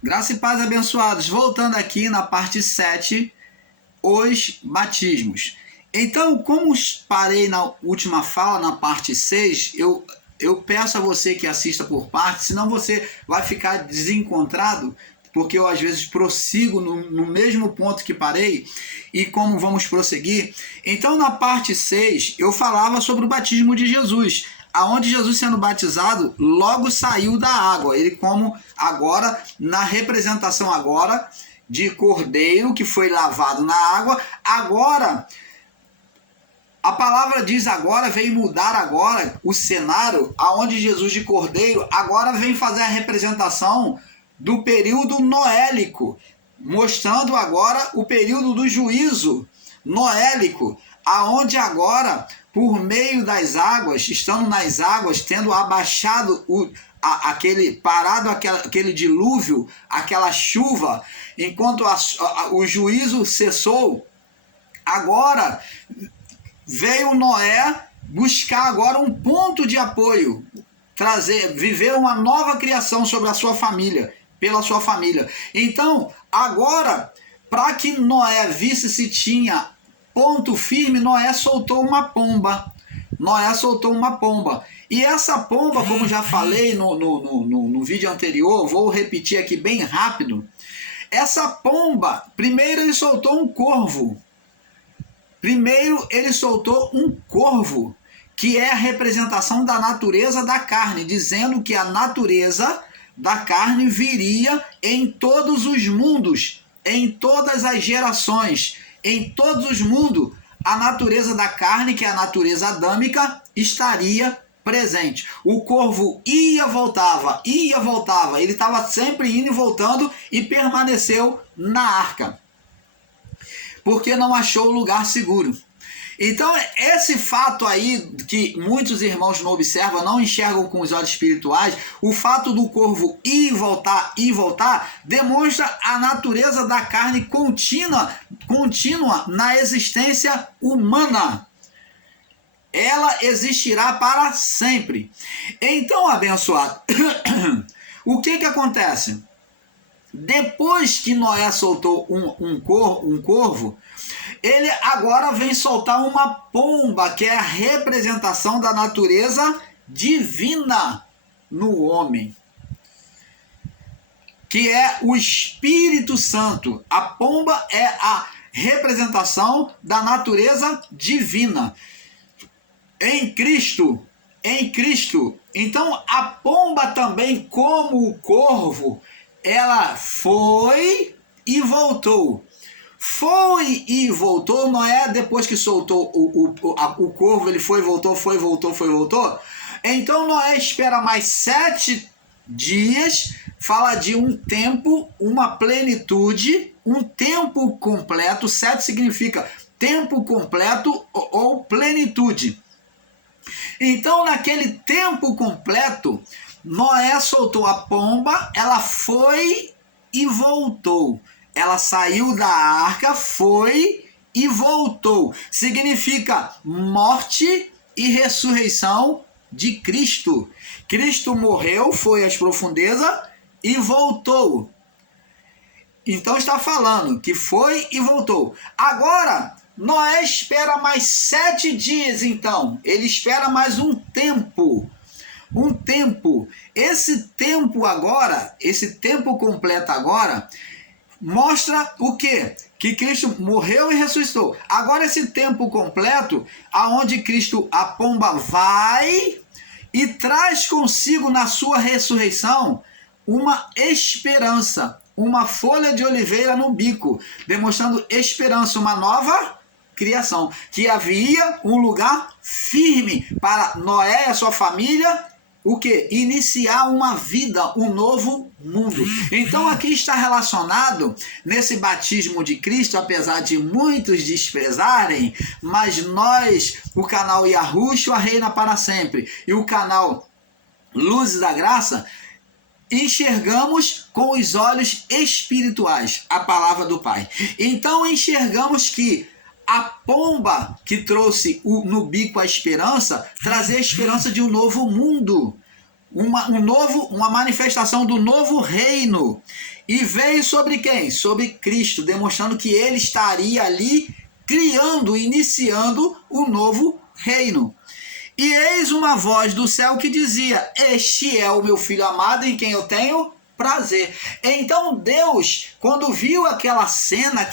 Graça e paz, abençoados. Voltando aqui na parte 7, os batismos. Então, como parei na última fala, na parte 6, eu peço a você que assista por partes, senão você vai ficar desencontrado, porque eu às vezes prossigo no mesmo ponto que parei, e como vamos prosseguir. Então, na parte 6, eu falava sobre o batismo de Jesus, aonde Jesus, sendo batizado, logo saiu da água. Ele, como agora, na representação agora de cordeiro que foi lavado na água, agora a palavra diz agora, veio mudar agora o cenário, aonde Jesus de cordeiro agora vem fazer a representação do período noélico, mostrando agora o período do juízo noélico, aonde agora, por meio das águas, estando nas águas, tendo abaixado aquele dilúvio, aquela chuva, enquanto o juízo cessou, agora veio Noé buscar agora um ponto de apoio, viver uma nova criação sobre a sua família, pela sua família. Então, agora, para que Noé visse se tinha ponto firme, Noé soltou uma pomba. E essa pomba, como já falei no vídeo anterior, vou repetir aqui bem rápido. Essa pomba, primeiro ele soltou um corvo. Que é a representação da natureza da carne, dizendo que a natureza da carne viria em todos os mundos, em todas as gerações, em todos os mundos, a natureza da carne, que é a natureza adâmica, estaria presente. O corvo ia e voltava, ele estava sempre indo e voltando e permaneceu na arca, porque não achou lugar seguro. Então, esse fato aí, que muitos irmãos não observam, não enxergam com os olhos espirituais, o fato do corvo ir e voltar, demonstra a natureza da carne contínua na existência humana. Ela existirá para sempre. Então, abençoado, o que acontece? Depois que Noé soltou um corvo, ele agora vem soltar uma pomba, que é a representação da natureza divina no homem, que é o Espírito Santo. A pomba é a representação da natureza divina em Cristo. Então, a pomba também, como o corvo, ela foi e voltou. Noé, depois que soltou o corvo, ele foi, voltou. Então Noé espera mais 7 dias, fala de um tempo, uma plenitude, um tempo completo. 7 significa tempo completo ou plenitude. Então, naquele tempo completo, Noé soltou a pomba, ela foi e voltou. Ela saiu da arca, foi e voltou. Significa morte e ressurreição de Cristo. Cristo morreu, foi às profundezas e voltou. Então está falando que foi e voltou. Agora, Noé espera mais 7 dias, então. Ele espera mais um tempo. Esse tempo agora, esse tempo completo agora, mostra o quê? Que Cristo morreu e ressuscitou. Agora esse tempo completo, aonde Cristo, a pomba, vai e traz consigo na sua ressurreição uma esperança, uma folha de oliveira no bico, demonstrando esperança, uma nova criação, que havia um lugar firme para Noé e a sua família, o que? Iniciar uma vida, um novo mundo. Então aqui está relacionado, nesse batismo de Cristo, apesar de muitos desprezarem, mas nós, o canal Yahushua reina para sempre, e o canal Luzes da Graça, enxergamos com os olhos espirituais a palavra do Pai. Então enxergamos que a pomba que trouxe no bico a esperança, trazia a esperança de um novo mundo. uma manifestação do novo reino. E veio sobre quem? Sobre Cristo, demonstrando que ele estaria ali criando, iniciando o novo reino. E eis uma voz do céu que dizia: este é o meu filho amado em quem eu tenho prazer. Então Deus, quando viu aquela cena,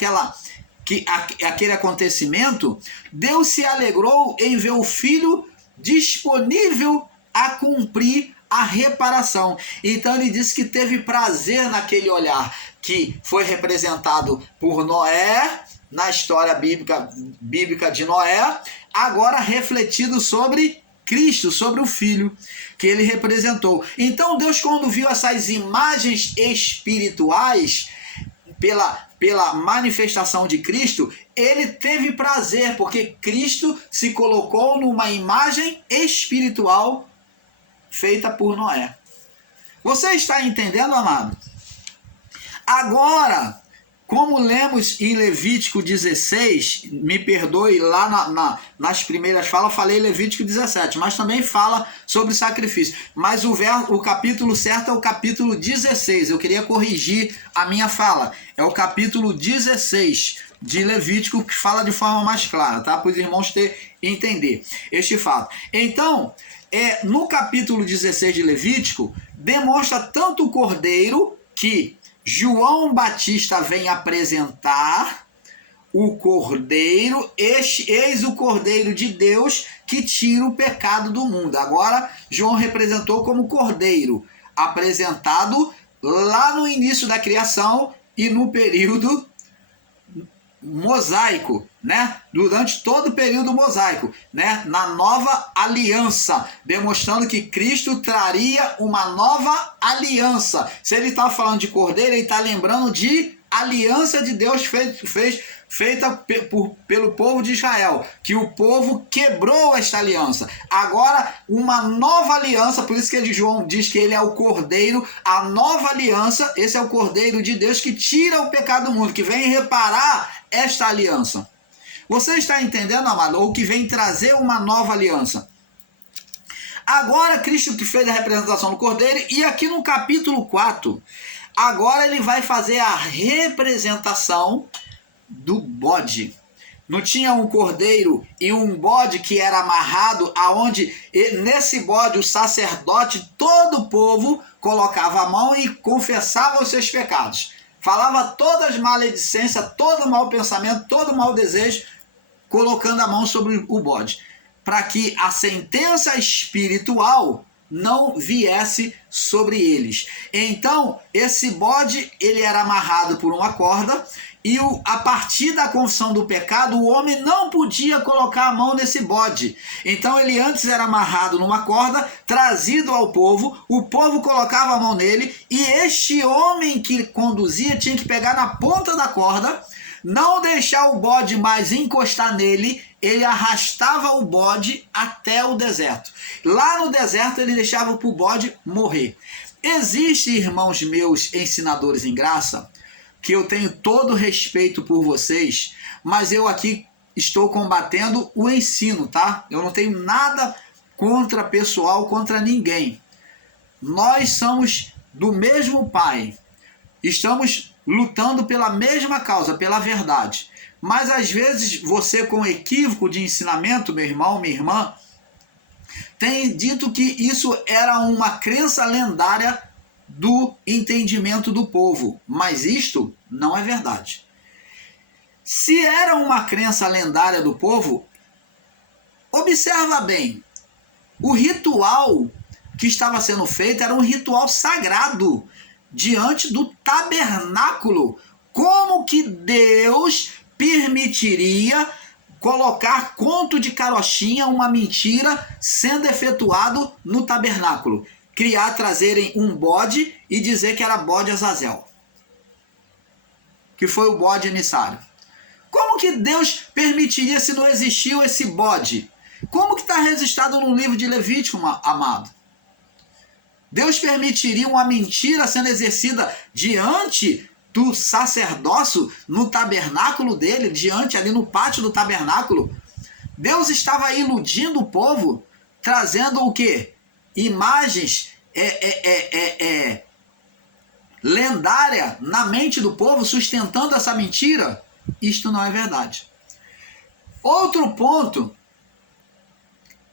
aquele acontecimento, Deus se alegrou em ver o filho disponível a cumprir a reparação. Então ele disse que teve prazer naquele olhar que foi representado por Noé, na história bíblica de Noé, agora refletido sobre Cristo, sobre o Filho que ele representou. Então Deus, quando viu essas imagens espirituais pela manifestação de Cristo, ele teve prazer, porque Cristo se colocou numa imagem espiritual feita por Noé. Você está entendendo, amado? Agora, como lemos em Levítico 16, me perdoe, lá nas primeiras falas eu falei Levítico 17, mas também fala sobre sacrifício. Mas o capítulo certo é o capítulo 16, eu queria corrigir a minha fala. É o capítulo 16 de Levítico que fala de forma mais clara, tá? Para os irmãos entender este fato. Então, no capítulo 16 de Levítico, demonstra tanto o cordeiro que João Batista vem apresentar, o cordeiro, eis o cordeiro de Deus que tira o pecado do mundo. Agora, João representou como cordeiro, apresentado lá no início da criação e no período mosaico, né? Durante todo o período mosaico, né? Na nova aliança, demonstrando que Cristo traria uma nova aliança. Se ele está falando de cordeiro, ele está lembrando de aliança de Deus feita pelo povo de Israel, que o povo quebrou esta aliança. Agora, uma nova aliança, por isso que João diz que ele é o cordeiro, a nova aliança, esse é o cordeiro de Deus que tira o pecado do mundo, que vem reparar esta aliança. Você está entendendo, amado? Ou que vem trazer uma nova aliança. Agora, Cristo que fez a representação do cordeiro, e aqui no capítulo 4, agora ele vai fazer a representação do bode. Não tinha um cordeiro e um bode que era amarrado, aonde nesse bode o sacerdote, todo o povo, colocava a mão e confessava os seus pecados. Falava todas as maledicências, todo mau pensamento, todo mau desejo, colocando a mão sobre o bode, para que a sentença espiritual não viesse sobre eles. Então, esse bode, ele era amarrado por uma corda, e a partir da confissão do pecado, o homem não podia colocar a mão nesse bode. Então ele antes era amarrado numa corda, trazido ao povo, o povo colocava a mão nele, e este homem que conduzia tinha que pegar na ponta da corda, não deixar o bode mais encostar nele, ele arrastava o bode até o deserto. Lá no deserto ele deixava para o bode morrer. Existe, irmãos meus, ensinadores em graça, que eu tenho todo respeito por vocês, mas eu aqui estou combatendo o ensino, tá? Eu não tenho nada contra pessoal, contra ninguém. Nós somos do mesmo Pai. Estamos lutando pela mesma causa, pela verdade. Mas às vezes você, com equívoco de ensinamento, meu irmão, minha irmã, tem dito que isso era uma crença lendária do entendimento do povo, mas isto não é verdade. Se era uma crença lendária do povo, observa bem, o ritual que estava sendo feito era um ritual sagrado diante do tabernáculo. Como que Deus permitiria colocar conto de carochinha, uma mentira, sendo efetuado no tabernáculo? Trazerem um bode e dizer que era bode Azazel, que foi o bode emissário. Como que Deus permitiria se não existiu esse bode? Como que está registrado no livro de Levítico, amado? Deus permitiria uma mentira sendo exercida diante do sacerdócio, no tabernáculo dele, diante ali no pátio do tabernáculo? Deus estava iludindo o povo, trazendo o quê? Imagens lendária na mente do povo, sustentando essa mentira, isto não é verdade. Outro ponto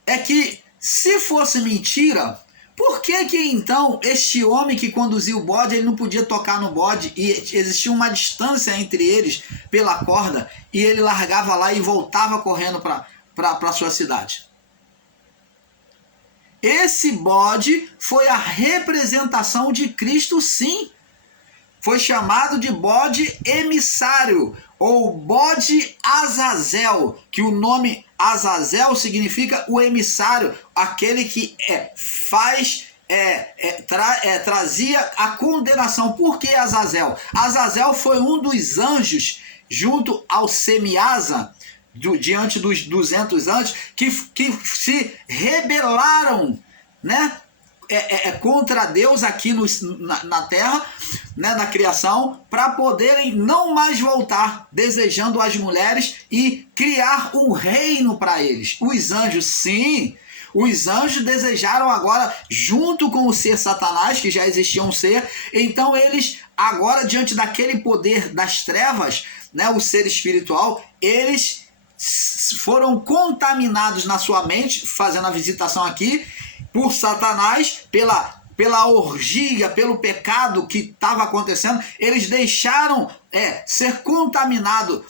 é que, se fosse mentira, por que então este homem que conduzia o bode, ele não podia tocar no bode e existia uma distância entre eles pela corda e ele largava lá e voltava correndo para a sua cidade? Esse bode foi a representação de Cristo, sim. Foi chamado de bode emissário, ou bode Azazel, que o nome Azazel significa o emissário, aquele que trazia a condenação. Por que Azazel? Azazel foi um dos anjos, junto ao Semiasa, diante dos 200 anjos, que se rebelaram, né? Contra Deus aqui na terra, né, na criação, para poderem não mais voltar, desejando as mulheres e criar um reino para eles. Os anjos, sim, os anjos desejaram agora, junto com o ser Satanás, que já existia um ser, então eles agora, diante daquele poder das trevas, né, o ser espiritual, eles foram contaminados na sua mente, fazendo a visitação aqui, por Satanás, pela orgia, pelo pecado que estava acontecendo. Eles deixaram ser contaminado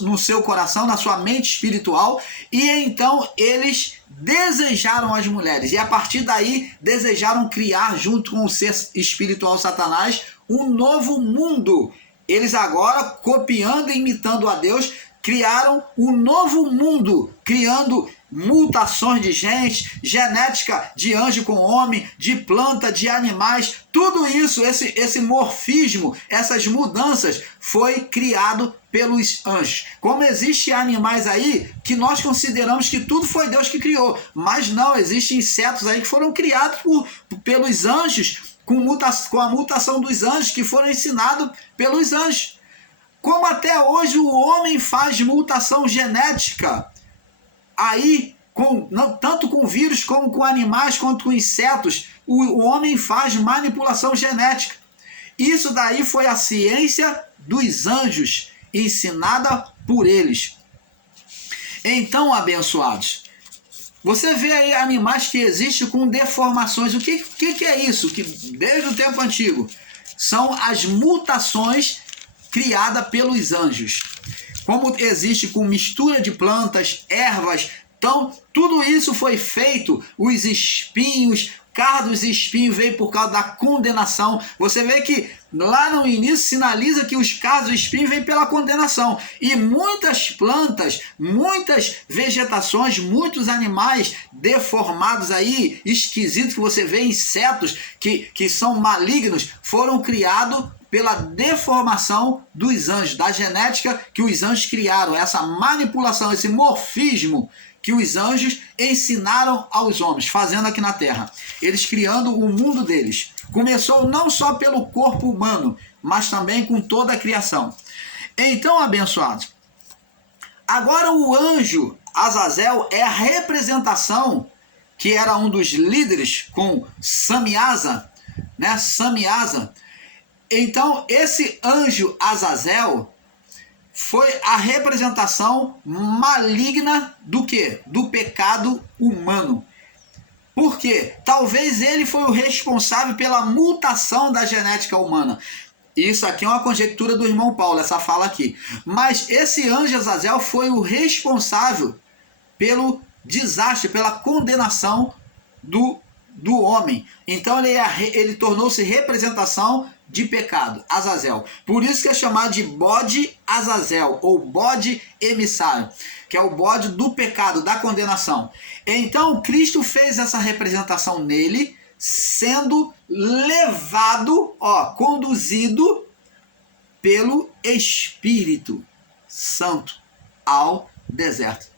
no seu coração, na sua mente espiritual, e então eles desejaram as mulheres, e a partir daí desejaram criar, junto com o ser espiritual Satanás, um novo mundo. Eles agora, copiando e imitando a Deus, criaram um novo mundo, criando mutações de gente, genética de anjo com homem, de planta, de animais, tudo isso, esse morfismo, essas mudanças, foi criado pelos anjos. Como existem animais aí que nós consideramos que tudo foi Deus que criou, mas não, existem insetos aí que foram criados pelos anjos, com a mutação dos anjos, que foram ensinados pelos anjos. Como até hoje o homem faz mutação genética, aí, tanto com vírus, como com animais, quanto com insetos, o homem faz manipulação genética. Isso daí foi a ciência dos anjos, ensinada por eles. Então, abençoados, você vê aí animais que existem com deformações. O que é isso? Que desde o tempo antigo são as mutações criadas pelos anjos. Como existe com mistura de plantas, ervas, então tudo isso foi feito, os espinhos, cardos e espinhos veio por causa da condenação. Você vê que lá no início sinaliza que os cardos e espinhos vêm pela condenação. E muitas plantas, muitas vegetações, muitos animais deformados aí, esquisitos, que você vê, insetos que são malignos, foram criados pela deformação dos anjos, da genética que os anjos criaram, essa manipulação, esse morfismo que os anjos ensinaram aos homens, fazendo aqui na terra. Eles criando o mundo deles. Começou não só pelo corpo humano, mas também com toda a criação. Então, abençoados, agora o anjo Azazel é a representação, que era um dos líderes com Samiasa, né? Samiasa. Então, esse anjo Azazel foi a representação maligna do quê? Do pecado humano. Por quê? Talvez ele foi o responsável pela mutação da genética humana. Isso aqui é uma conjectura do irmão Paulo, essa fala aqui. Mas esse anjo Azazel foi o responsável pelo desastre, pela condenação do homem. Então ele tornou-se representação de pecado, Azazel. Por isso que é chamado de bode Azazel, ou bode emissário, que é o bode do pecado, da condenação. Então Cristo fez essa representação nele, sendo levado, conduzido pelo Espírito Santo ao deserto.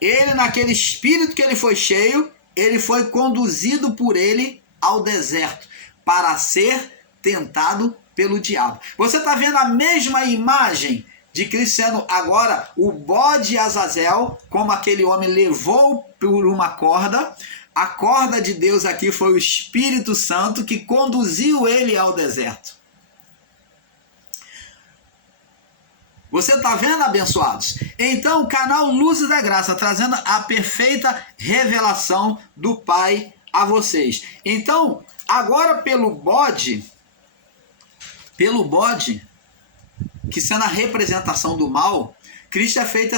Ele, naquele espírito que ele foi cheio, ele foi conduzido por ele ao deserto para ser tentado pelo diabo. Você está vendo a mesma imagem de Cristo sendo agora o bode Azazel, como aquele homem levou por uma corda, A corda de Deus aqui foi o Espírito Santo que conduziu ele ao deserto. Você está vendo, abençoados? Então, o canal Luzes da Graça, trazendo a perfeita revelação do Pai a vocês. Então, agora pelo bode, que sendo a representação do mal, Cristo é feita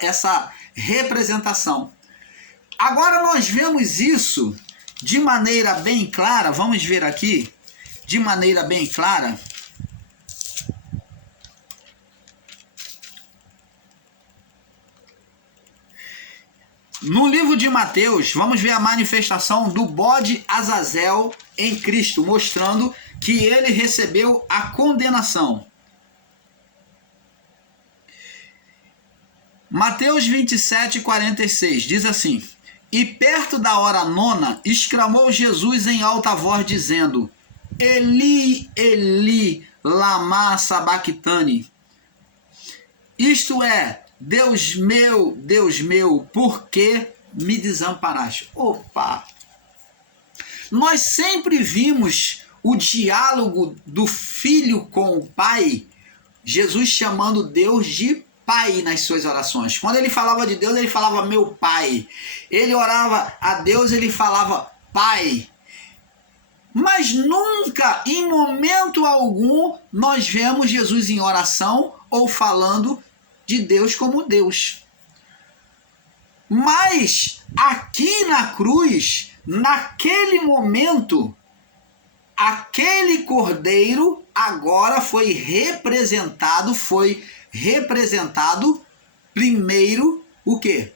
essa representação. Agora nós vemos isso de maneira bem clara, vamos ver aqui, de maneira bem clara. No livro de Mateus, vamos ver a manifestação do bode Azazel em Cristo, mostrando que ele recebeu a condenação. Mateus 27, 46, diz assim: E perto da hora nona, exclamou Jesus em alta voz, dizendo: Eli, Eli, lama sabachthani. Isto é, Deus meu, por que me desamparaste? Opa! Nós sempre vimos o diálogo do filho com o pai, Jesus chamando Deus de Pai nas suas orações. Quando ele falava de Deus, ele falava meu Pai. Ele orava a Deus, ele falava Pai. Mas nunca, em momento algum, nós vemos Jesus em oração ou falando de Deus como Deus. Mas aqui na cruz, naquele momento, aquele cordeiro agora foi representado primeiro o quê?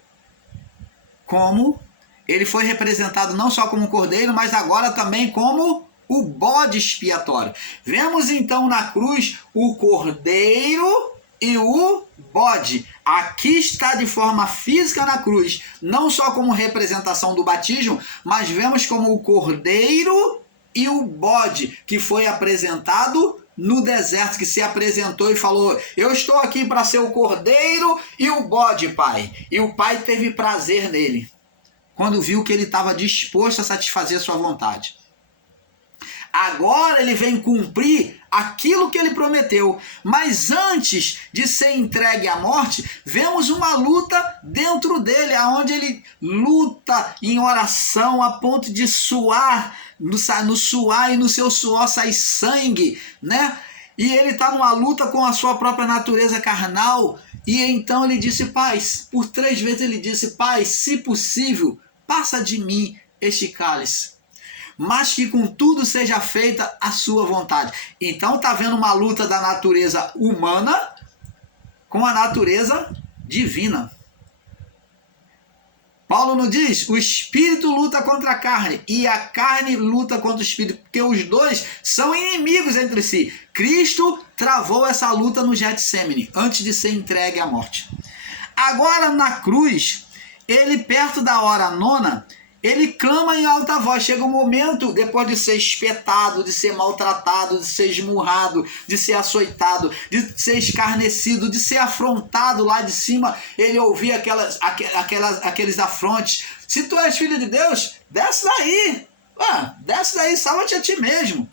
Como ele foi representado não só como cordeiro, mas agora também como o bode expiatório. Vemos então na cruz o cordeiro e o bode. Aqui está de forma física na cruz, não só como representação do batismo, mas vemos como o cordeiro e o bode que foi apresentado no deserto, que se apresentou e falou: eu estou aqui para ser o cordeiro e o bode, pai. E o pai teve prazer nele, quando viu que ele estava disposto a satisfazer sua vontade. Agora ele vem cumprir aquilo que ele prometeu. Mas antes de ser entregue à morte, vemos uma luta dentro dele, onde ele luta em oração a ponto de suar, no suar e no seu suor sai sangue, né? E ele está numa luta com a sua própria natureza carnal. E então ele disse: Pai, por 3 vezes ele disse: Pai, se possível, passa de mim este cálice, mas que contudo seja feita a sua vontade. Então está vendo uma luta da natureza humana com a natureza divina. Paulo nos diz: o espírito luta contra a carne e a carne luta contra o espírito, porque os dois são inimigos entre si. Cristo travou essa luta no Getsemane, antes de ser entregue à morte. Agora na cruz, ele perto da hora nona, ele clama em alta voz. Chega um momento, depois de ser espetado, de ser maltratado, de ser esmurrado, de ser açoitado, de ser escarnecido, de ser afrontado lá de cima, ele ouvia aqueles afrontes: se tu és filho de Deus, desce daí, desce daí, salva-te a ti mesmo.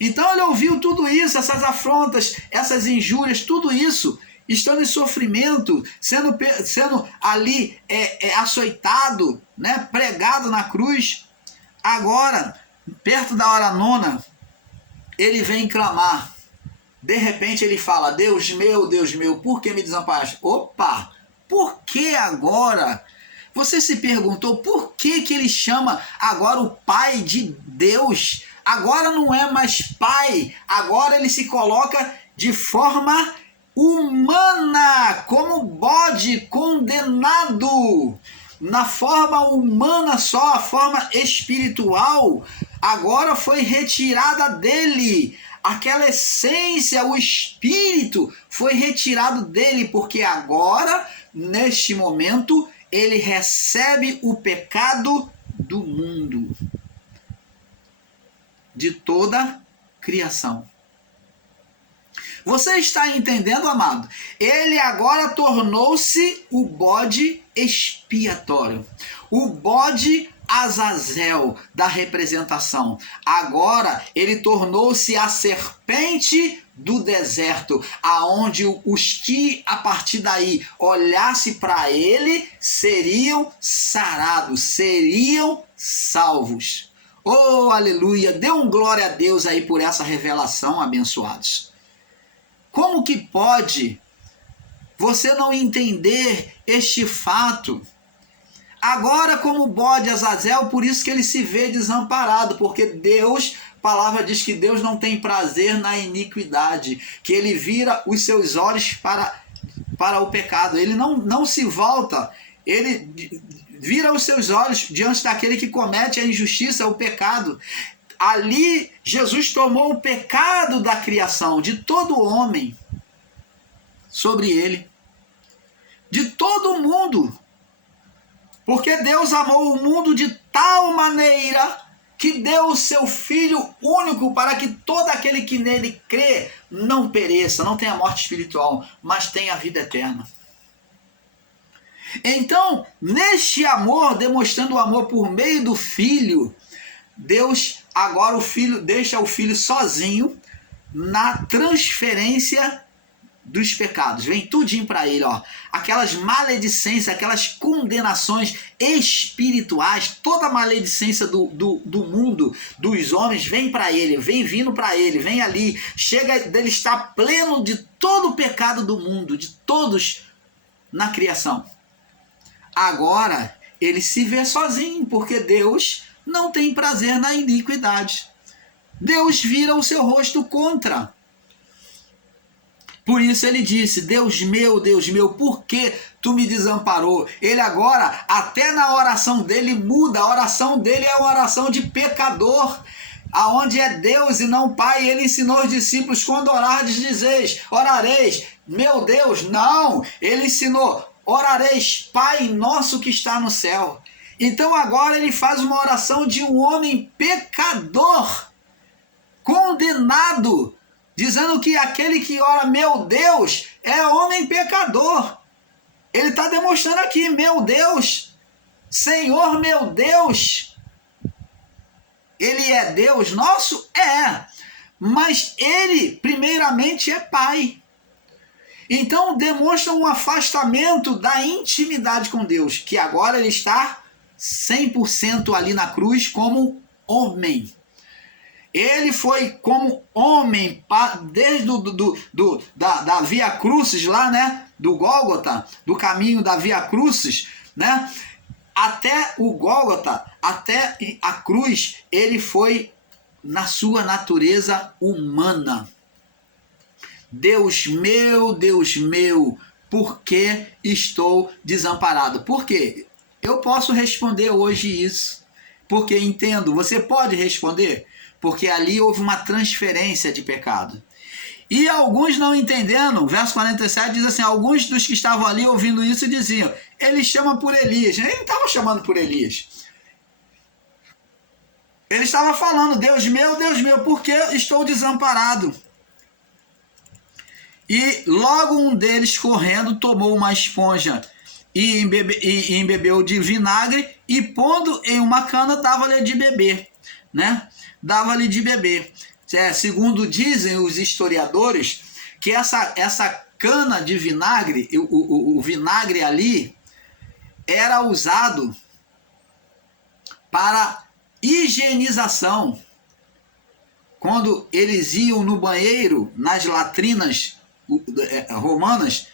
Então ele ouviu tudo isso, essas afrontas, essas injúrias, tudo isso, estando em sofrimento, sendo ali açoitado, né, pregado na cruz. Agora, perto da hora nona, ele vem clamar. De repente ele fala: Deus meu, por que me desamparaste? Opa, por que agora? Você se perguntou por que ele chama agora o Pai de Deus? Agora não é mais Pai, agora ele se coloca de forma humana, como bode condenado, na forma humana só. A forma espiritual agora foi retirada dele, aquela essência, o espírito foi retirado dele, porque agora, neste momento, ele recebe o pecado do mundo, de toda a criação. Você está entendendo, amado? Ele agora tornou-se o bode expiatório, o bode Azazel da representação. Agora ele tornou-se a serpente do deserto, aonde os que a partir daí olhasse para ele seriam sarados, seriam salvos. Oh, aleluia! Dê um glória a Deus aí por essa revelação, abençoados. Como que pode você não entender este fato? Agora, como bode Azazel, por isso que ele se vê desamparado, porque Deus, a palavra diz que Deus não tem prazer na iniquidade, que ele vira os seus olhos para o pecado. Ele não se volta, ele vira os seus olhos diante daquele que comete a injustiça, o pecado. Ali, Jesus tomou o pecado da criação, de todo homem, sobre ele, de todo mundo. Porque Deus amou o mundo de tal maneira que deu o seu Filho único para que todo aquele que nele crê não pereça, não tenha morte espiritual, mas tenha vida eterna. Então, neste amor, demonstrando o amor por meio do Filho, Deus agora deixa o Filho sozinho na transferência dos pecados. Vem tudinho para ele, ó. Aquelas maledicências, aquelas condenações espirituais, toda a maledicência do mundo, dos homens, vem para ele, vem vindo para ele, vem ali. Chega dele estar pleno de todo o pecado do mundo, de todos na criação. Agora, ele se vê sozinho, porque Deus não tem prazer na iniquidade. Deus vira o seu rosto contra. Por isso ele disse: Deus meu, por que tu me desamparou? Ele agora, até na oração dele, muda. A oração dele é uma oração de pecador, aonde é Deus e não Pai. Ele ensinou os discípulos: quando orardes, dizeis, orareis, meu Deus. Não, ele ensinou: orareis, Pai nosso que está no céu. Então agora ele faz uma oração de um homem pecador, condenado, dizendo que aquele que ora, meu Deus, é homem pecador. Ele está demonstrando aqui, meu Deus, Senhor, meu Deus. Ele é Deus nosso? É. Mas ele, primeiramente, é Pai. Então, demonstra um afastamento da intimidade com Deus, que agora ele está 100% ali na cruz como homem. Ele foi como homem desde da Via Crucis lá, né? Do Gólgota, do caminho da Via Crucis, né? Até o Gólgota, até a cruz, ele foi na sua natureza humana. Deus meu, por que estou desamparado? Por quê? Eu posso responder hoje isso, porque entendo. Você pode responder? Porque ali houve uma transferência de pecado. E alguns não entendendo, verso 47 diz assim: alguns dos que estavam ali ouvindo isso diziam, ele chama por Elias. Ele não estava chamando por Elias. Ele estava falando: Deus meu, por que estou desamparado? E logo um deles, correndo, tomou uma esponja e embebeu de vinagre e, pondo em uma cana, dava-lhe de beber, né? Dava-lhe de beber. Segundo dizem os historiadores, que essa cana de vinagre, o vinagre ali, era usado para higienização. Quando eles iam no banheiro, nas latrinas romanas,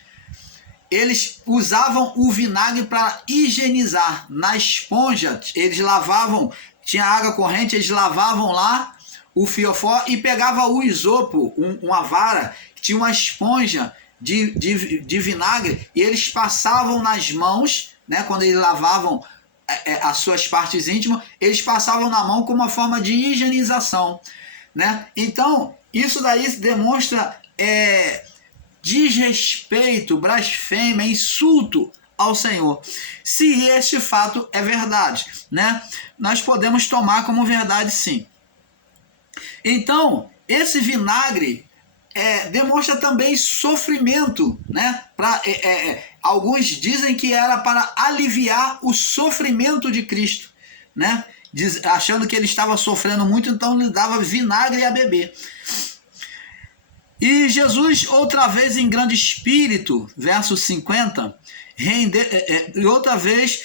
eles usavam o vinagre para higienizar. Na esponja, eles lavavam, tinha água corrente, eles lavavam lá o fiofó e pegava o isopo, uma vara, que tinha uma esponja de vinagre, e eles passavam nas mãos, né, quando eles lavavam as suas partes íntimas, eles passavam na mão como uma forma de higienização, né? Então, isso daí demonstra desrespeito, blasfêmia, insulto ao Senhor. Se este fato é verdade, né? Nós podemos tomar como verdade, sim. Então, esse vinagre demonstra também sofrimento, né? Alguns dizem que era para aliviar o sofrimento de Cristo, né? Achando que ele estava sofrendo muito, então lhe dava vinagre a beber. E Jesus, outra vez em grande espírito, verso 50, outra vez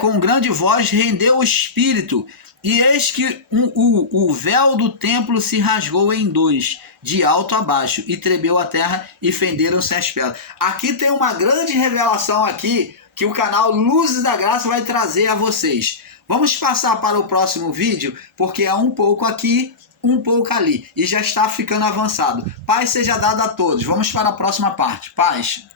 com grande voz rendeu o espírito, e eis que o véu do templo se rasgou em dois, de alto a baixo, e tremeu a terra e fenderam-se as pedras. Aqui tem uma grande revelação aqui que o canal Luzes da Graça vai trazer a vocês. Vamos passar para o próximo vídeo, porque é um pouco aqui, um pouco ali, e já está ficando avançado. Paz seja dada a todos. Vamos para a próxima parte. Paz.